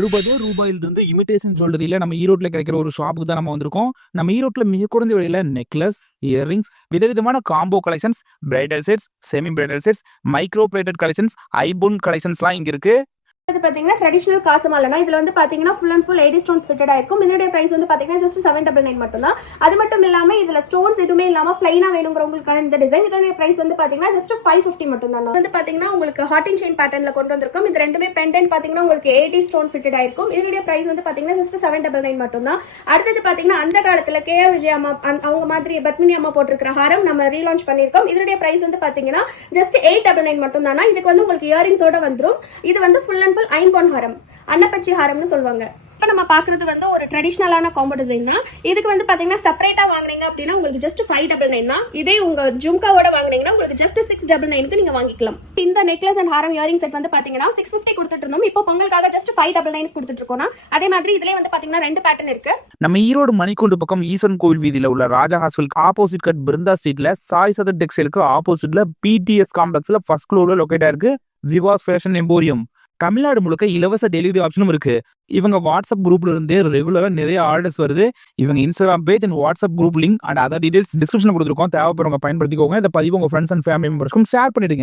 ரூ. 60 இமிடேஷன் ஜுவல்லரியில நம்ம ஈரோட்ல கிடைக்கிற ஒரு ஷாப்புக்கு தான் நம்ம வந்திருக்கோம். நம்ம ஈரோட்ல மிக குறைந்த விலையில நெக்லஸ், இயர்ரிங்ஸ், விதவிதமான combo collections, bridal sets, semi bridal sets, micro plated collections, iPhone கலெக்ஷன்ஸ்லாம் இங்க இருக்கு. இது பாத்தீங்கன்னா ட்ரெடிஷனல் காசு மாலைனா இதுல வந்து பாத்தீங்கன்னா ஃபுல் அண்ட் ஃபுல் 80 ஸ்டோன்ஸ் ஃபிட்டடா இருக்கும். இதோட பிரைஸ் வந்து பாத்தீங்கன்னா ஜஸ்ட் 799 மட்டும் தான். அது மட்டும் இல்லாம இதுல ஸ்டோன்ஸ் எதுவுமே இல்லாம பிளைனா வேணுங்கிறவங்களுக்கான இந்த டிசைன் இதோட பிரைஸ் வந்து பாத்தீங்கன்னா ஜஸ்ட் 550 மட்டும் தான். வந்து பாத்தீங்கன்னா உங்களுக்கு ஹாட் அண்ட் செயின் பேட்டர்ன்ல கொண்டு வந்திருக்கும். இது ரெண்டுமே பெண்டன்ட் பாத்தீங்கன்னா உங்களுக்கு 80 ஸ்டோன் ஃபிட்டடா இருக்கும். இதோட பிரைஸ் வந்து பாத்தீங்கன்னா ஜஸ்ட் 799 மட்டும் தான். அடுத்தது பாத்தீங்கன்னா அந்த காலத்துல KR விஜய் அம்மா அவங்க மாதிரி பத்மினி அம்மா போட்டிருக்கிற ஹாரம் நம்ம ரீலான்ச் பண்ணிருக்கோம். இதோட பிரைஸ் வந்து பாத்தீங்கன்னா ஜஸ்ட் 899 மட்டும் தான். இதுக்கு வந்து உங்களுக்கு இயரிங்ஸோட வந்துரும். இது வந்து ஃபுல் அண்ட் ஃபுல் ஐம்பொன் ஹாரம், அன்னப்பச்சி ஹாரம்னு சொல்லுவாங்க. இப்போ நம்ம பாக்குறது வந்து ஒரு ட்ரெடிஷனலான காம்போ டிசைன் தான். இதுக்கு வந்து பாத்தீங்கன்னா செப்பரேட்டா வாங்குனீங்க அப்படின்னா உங்களுக்கு ஜஸ்ட் 599 தான். இதே உங்க ஜும்காவோட வாங்குனீங்கன்னா உங்களுக்கு ஜஸ்ட் 699க்கு நீங்க வாங்கிக்கலாம். இந்த necklace and Haram earring set வந்து பாத்தீங்கன்னா 650 கொடுத்துட்டு இருந்தோம். இப்போ பொங்கலுக்காக ஜஸ்ட் 599 கொடுத்துட்டு இருக்கோம். அதே மாதிரி இதுலயே வந்து பாத்தீங்கன்னா ரெண்டு பேட்டர்ன் இருக்கு. நம்ம ஈரோடு மணிக்கூண்டு பக்கம் ஈஸ்வரன் கோவில் வீதியில உள்ள ராஜா ஹாஸ்பிட்டல் ஆப்போசிட் கட் பிருந்தா ஸ்ட்ரீட்ல சாய் சதர் டெக்ஸ்டைலுக்கு ஆப்போசிட்ல பிடிஎஸ் காம்ப்ளெக்ஸ்ல ஃபர்ஸ்ட் ஃப்ளோர்ல லொகேட் ஆயிருக்கு விவாஸ் ஃபேஷன் எம்போரியம். தமிழ்நாடு முழுக்க இலவச டெலிவரி ஆப்ஷனும் இருக்கு. இவங்க வாட்ஸ்அப் குரூப்ல இருந்தே ரெகுலரா நிறைய ஆர்டர்ஸ் வருது. இவங்க Instagram page and WhatsApp group link and other details டிஸ்கிரிப்ஷன்ல கொடுத்துருக்கோம். தேவைப்படுறவங்க பயன்படுத்திக்கோங்க. இந்த பதிவு உங்க ஃப்ரெண்ட்ஸ் அண்ட் ஃபேமிலி மெம்பர்ஸ்க்கும் ஷேர் பண்ணிடுங்க.